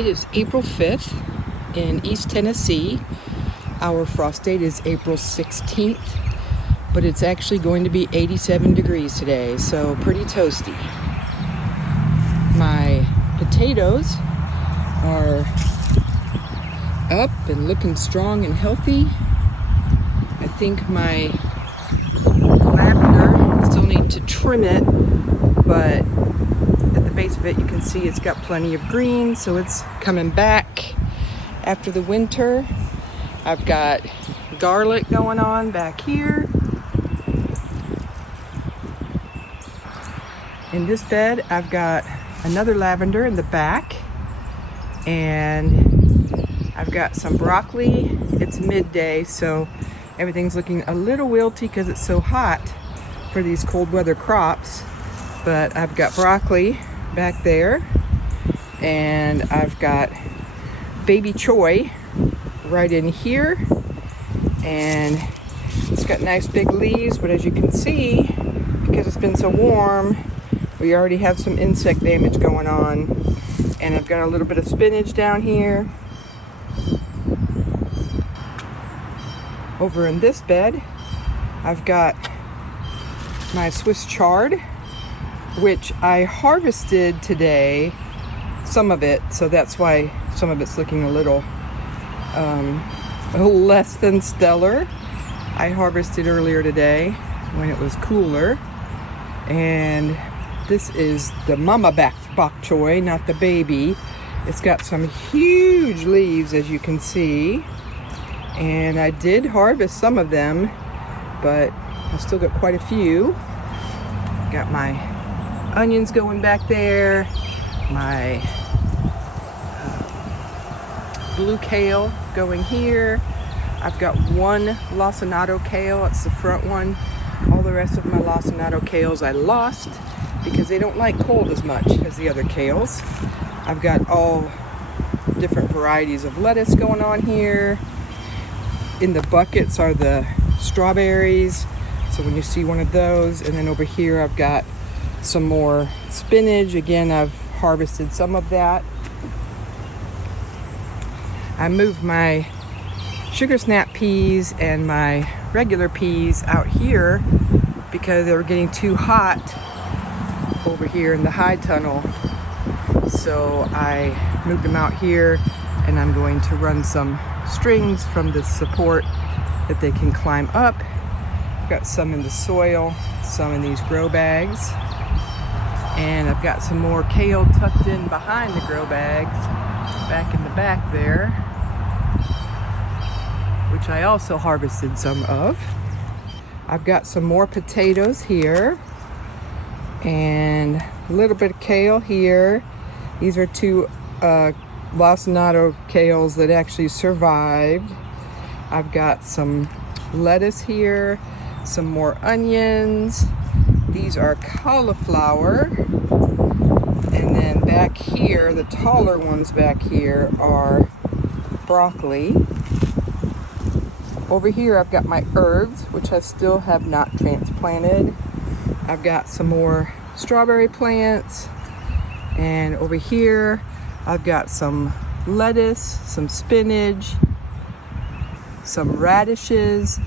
It is April 5th in East Tennessee. Our frost date is April 16th, but it's actually going to be 87 degrees today, so pretty toasty. My potatoes are up and looking strong and healthy. I think my lavender, I still need to trim it, but at the base of it you can see it's got plenty of green, so it's coming back after the winter. I've got garlic going on back here. In this bed I've got another lavender in the back, and I've got some broccoli. It's midday, so everything's looking a little wilty because it's so hot for these cold weather crops. But I've got broccoli back there, and I've got baby choy right in here, and it's got nice big leaves, but as you can see, because it's been so warm, we already have some insect damage going on. And I've got a little bit of spinach down here. Over in this bed, I've got my Swiss chard, which I harvested today, some of it, so that's why some of it's looking a little less than stellar. I harvested earlier today when it was cooler, and this is the mama bok choy, not the baby. It's got some huge leaves, as you can see, and I did harvest some of them, but I still got quite a few. Got my onions going back there, my blue kale going here. I've got one lacinato kale, it's the front one. All the rest of my lacinato kales I lost because they don't like cold as much as the other kales. I've got all different varieties of lettuce going on here. In the buckets are the strawberries, so when you see one of those. And then over here I've got some more spinach. Again, I've harvested some of that. I moved my sugar snap peas and my regular peas out here because they were getting too hot over here in the high tunnel. So I moved them out here, and I'm going to run some strings from the support that they can climb up. Got some in the soil, some in these grow bags, and I've got some more kale tucked in behind the grow bags back in the back there, which I also harvested some of. I've got some more potatoes here and a little bit of kale here. These are two lacinato kales that actually survived. I've got some lettuce here, some more onions. These are cauliflower. And then back here, the taller ones back here are broccoli. Over here I've got my herbs, which I still have not transplanted. I've got some more strawberry plants. And over here I've got some lettuce, some spinach, some radishes.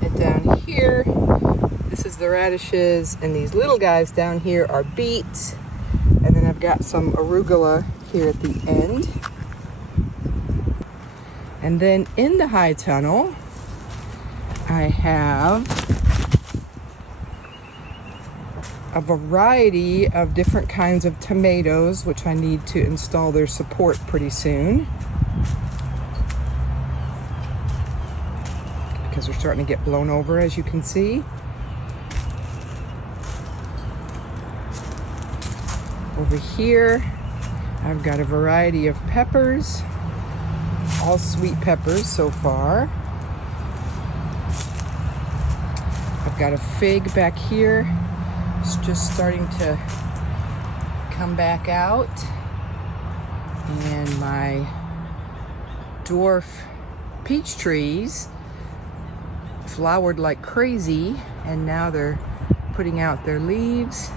And down here, this is the radishes, and these little guys down here are beets. And then I've got some arugula here at the end. And then in the high tunnel, I have a variety of different kinds of tomatoes, which I need to install their support pretty soon, because they're starting to get blown over, as you can see. Over here, I've got a variety of peppers, all sweet peppers so far. I've got a fig back here. It's just starting to come back out. And my dwarf peach trees flowered like crazy, and now they're putting out their leaves.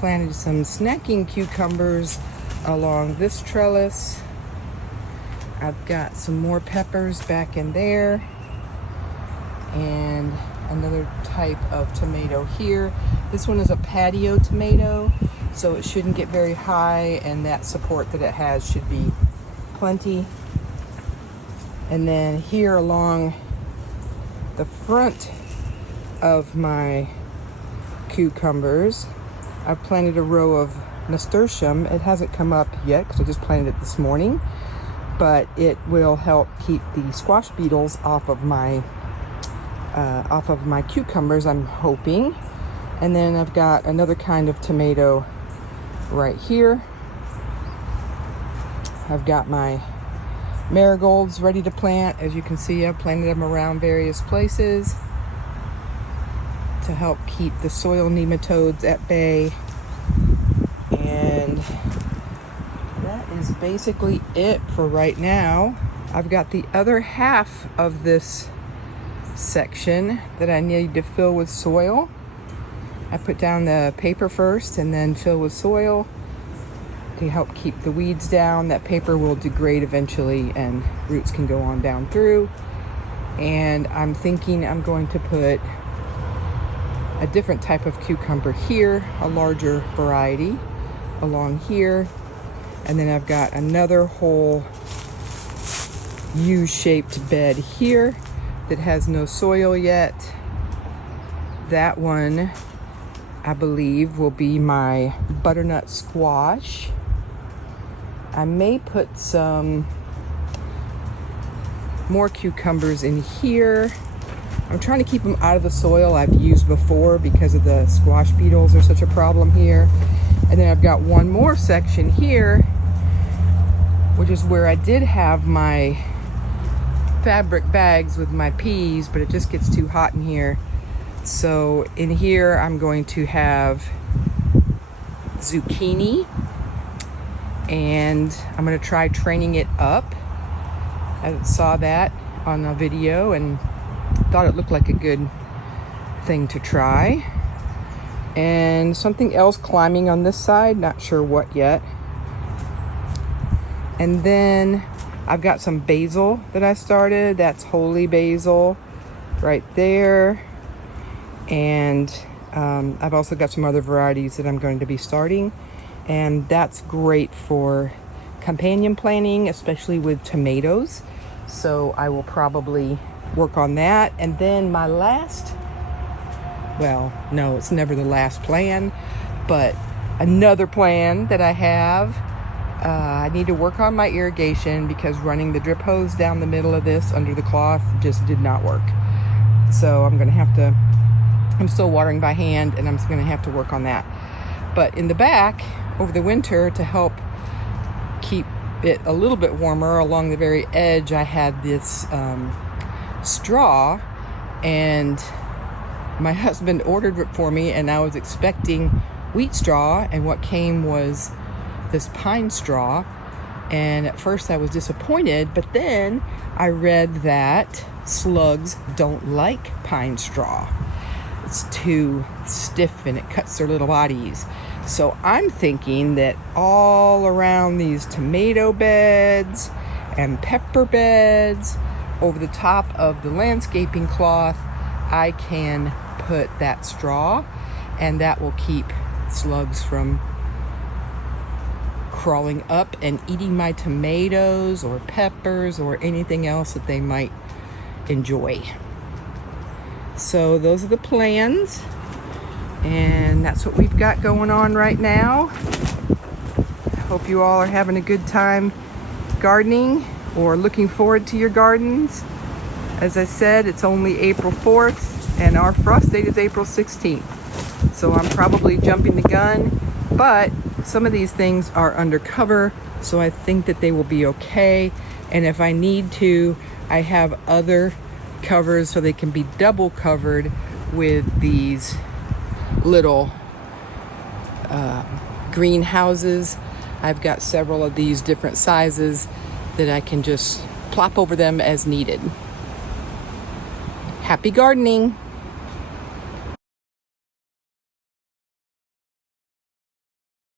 planted some snacking cucumbers along this trellis. I've got some more peppers back in there, and another type of tomato here. This one is a patio tomato, so it shouldn't get very high, and that support that it has should be plenty. And then here along the front of my cucumbers, I've planted a row of nasturtium. It hasn't come up yet because I just planted it this morning, but it will help keep the squash beetles off of my cucumbers, I'm hoping. And then I've got another kind of tomato right here. I've got my marigolds ready to plant. As you can see, I've planted them around various places to help keep the soil nematodes at bay. And that is basically it for right now. I've got the other half of this section that I need to fill with soil. I put down the paper first and then fill with soil to help keep the weeds down. That paper will degrade eventually and roots can go on down through. And I'm thinking I'm going to put a different type of cucumber here, a larger variety along here. And then I've got another whole U-shaped bed here that has no soil yet. That one, I believe, will be my butternut squash. I may put some more cucumbers in here. I'm trying to keep them out of the soil I've used before because of the squash beetles are such a problem here. And then I've got one more section here, which is where I did have my fabric bags with my peas, but it just gets too hot in here. So in here I'm going to have zucchini, and I'm going to try training it up. I saw that on a video and thought it looked like a good thing to try. And something else climbing on this side, not sure what yet. And then I've got some basil that I started. That's holy basil right there. And I've also got some other varieties that I'm going to be starting. And that's great for companion planting, especially with tomatoes. So I will probably work on that. And then my last, well, no, it's never the last plan, but another plan that I have, I need to work on my irrigation because running the drip hose down the middle of this under the cloth just did not work. So I'm gonna have to, I'm still watering by hand, and I'm gonna have to work on that. But in the back, over the winter, to help keep it a little bit warmer along the very edge, I had this straw, and my husband ordered it for me, and I was expecting wheat straw, and what came was this pine straw. And at first I was disappointed, but then I read that slugs don't like pine straw. It's too stiff and it cuts their little bodies. So I'm thinking that all around these tomato beds and pepper beds, over the top of the landscaping cloth, I can put that straw, and that will keep slugs from crawling up and eating my tomatoes or peppers or anything else that they might enjoy. So those are the plans, and that's what we've got going on right now. I hope you all are having a good time gardening or looking forward to your gardens. As I said, it's only April 4th and our frost date is April 16th. So I'm probably jumping the gun, but some of these things are undercover, so I think that they will be okay. And if I need to, I have other covers so they can be double covered with these little greenhouses. I've got several of these different sizes that I can just plop over them as needed. Happy gardening!